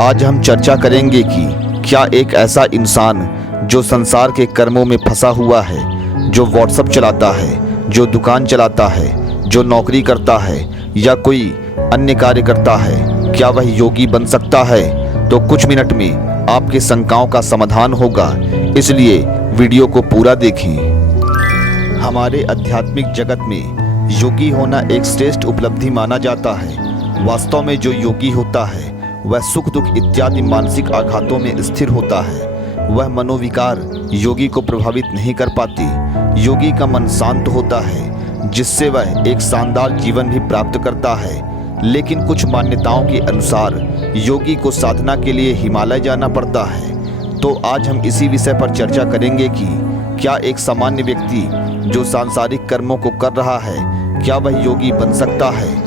आज हम चर्चा करेंगे कि क्या एक ऐसा इंसान जो संसार के कर्मों में फंसा हुआ है, जो व्हाट्सएप चलाता है, जो दुकान चलाता है, जो नौकरी करता है या कोई अन्य कार्य करता है, क्या वह योगी बन सकता है? तो कुछ मिनट में आपके शंकाओं का समाधान होगा, इसलिए वीडियो को पूरा देखें। हमारे आध्यात्मिक जगत में योगी होना एक श्रेष्ठ उपलब्धि माना जाता है। वास्तव में जो योगी होता है वह सुख दुख इत्यादि मानसिक आघातों में स्थिर होता है। वह मनोविकार योगी को प्रभावित नहीं कर पाती। योगी का मन शांत होता है, जिससे वह एक शानदार जीवन भी प्राप्त करता है। लेकिन कुछ मान्यताओं के अनुसार योगी को साधना के लिए हिमालय जाना पड़ता है। तो आज हम इसी विषय पर चर्चा करेंगे कि क्या एक सामान्य व्यक्ति जो सांसारिक कर्मों को कर रहा है, क्या वह योगी बन सकता है?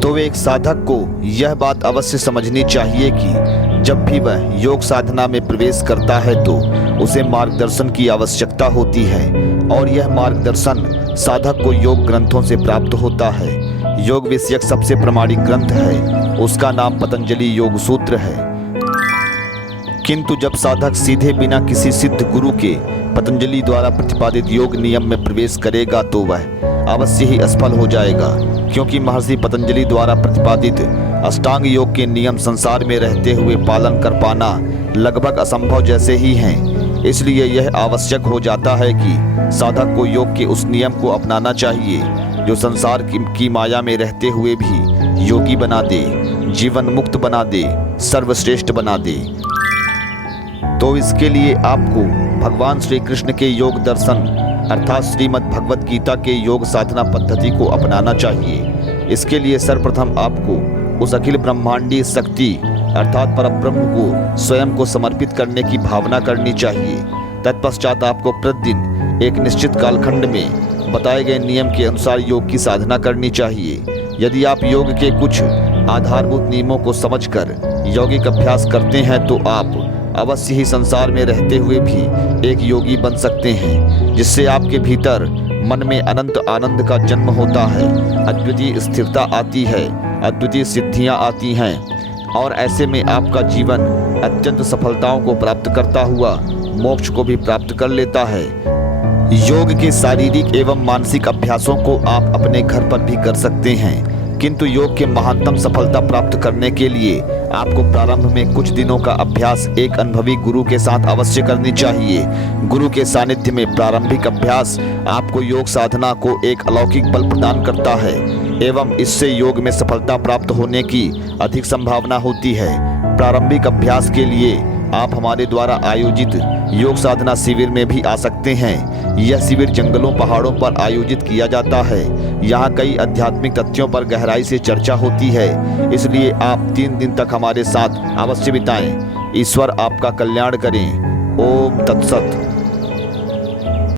तो एक साधक को यह बात अवश्य समझनी चाहिए कि जब भी वह योग साधना में प्रवेश करता है तो उसे मार्गदर्शन की आवश्यकता होती है, और यह मार्गदर्शन साधक को योग ग्रंथों से प्राप्त होता है। योग विषयक सबसे प्रामाणिक ग्रंथ है, उसका नाम पतंजलि योग सूत्र है। किंतु जब साधक सीधे बिना किसी सिद्ध गुरु के पतंजलि द्वारा प्रतिपादित योग नियम में प्रवेश करेगा तो वह अवश्य ही असफल हो जाएगा, क्योंकि महर्षि पतंजलि द्वारा प्रतिपादित अष्टांग योग के नियम संसार में रहते हुए पालन कर पाना लगभग असंभव जैसे ही हैं। इसलिए यह आवश्यक हो जाता है कि साधक को योग के उस नियम को अपनाना चाहिए जो संसार की माया में रहते हुए भी योगी बना दे, जीवन मुक्त बना दे, सर्वश्रेष्ठ बना दे। तो इसके लिए आपको भगवान श्री कृष्ण के योग दर्शन अर्थात श्रीमद् भगवत गीता के योग साधना पद्धति को अपनाना चाहिए। इसके लिए सर्वप्रथम आपको उस अखिल ब्रह्मांडीय शक्ति अर्थात परब्रह्म को स्वयं को समर्पित करने की भावना करनी चाहिए। तत्पश्चात आपको प्रतिदिन एक निश्चित कालखंड में बताए गए नियम के अनुसार योग की साधना करनी चाहिए। यदि आप योग के कुछ आधारभूत नियमों को समझकर यौगिक अभ्यास करते हैं तो आप अवश्य ही संसार में रहते हुए भी एक योगी बन सकते हैं, जिससे आपके भीतर मन में अनंत आनंद का जन्म होता है, अद्वितीय स्थिरता आती है, अद्वितीय सिद्धियां आती हैं, और ऐसे में आपका जीवन अत्यंत सफलताओं को प्राप्त करता हुआ मोक्ष को भी प्राप्त कर लेता है। योग के शारीरिक एवं मानसिक अभ्यासों को आप अपने घर पर भी कर सकते हैं, किंतु योग के महानतम सफलता प्राप्त करने के लिए आपको प्रारंभ में कुछ दिनों का अभ्यास एक अनुभवी गुरु के साथ अवश्य करनी चाहिए। गुरु के सानिध्य में प्रारंभिक अभ्यास आपको योग साधना को एक अलौकिक बल प्रदान करता है एवं इससे योग में सफलता प्राप्त होने की अधिक संभावना होती है। प्रारंभिक अभ्यास के लिए आप हमारे द्वारा आयोजित योग साधना शिविर में भी आ सकते हैं। यह शिविर जंगलों पहाड़ों पर आयोजित किया जाता है। यहाँ कई आध्यात्मिक तथ्यों पर गहराई से चर्चा होती है, इसलिए आप 3 दिन तक हमारे साथ अवश्य बिताएं। ईश्वर आपका कल्याण करें। ओम तत्सत।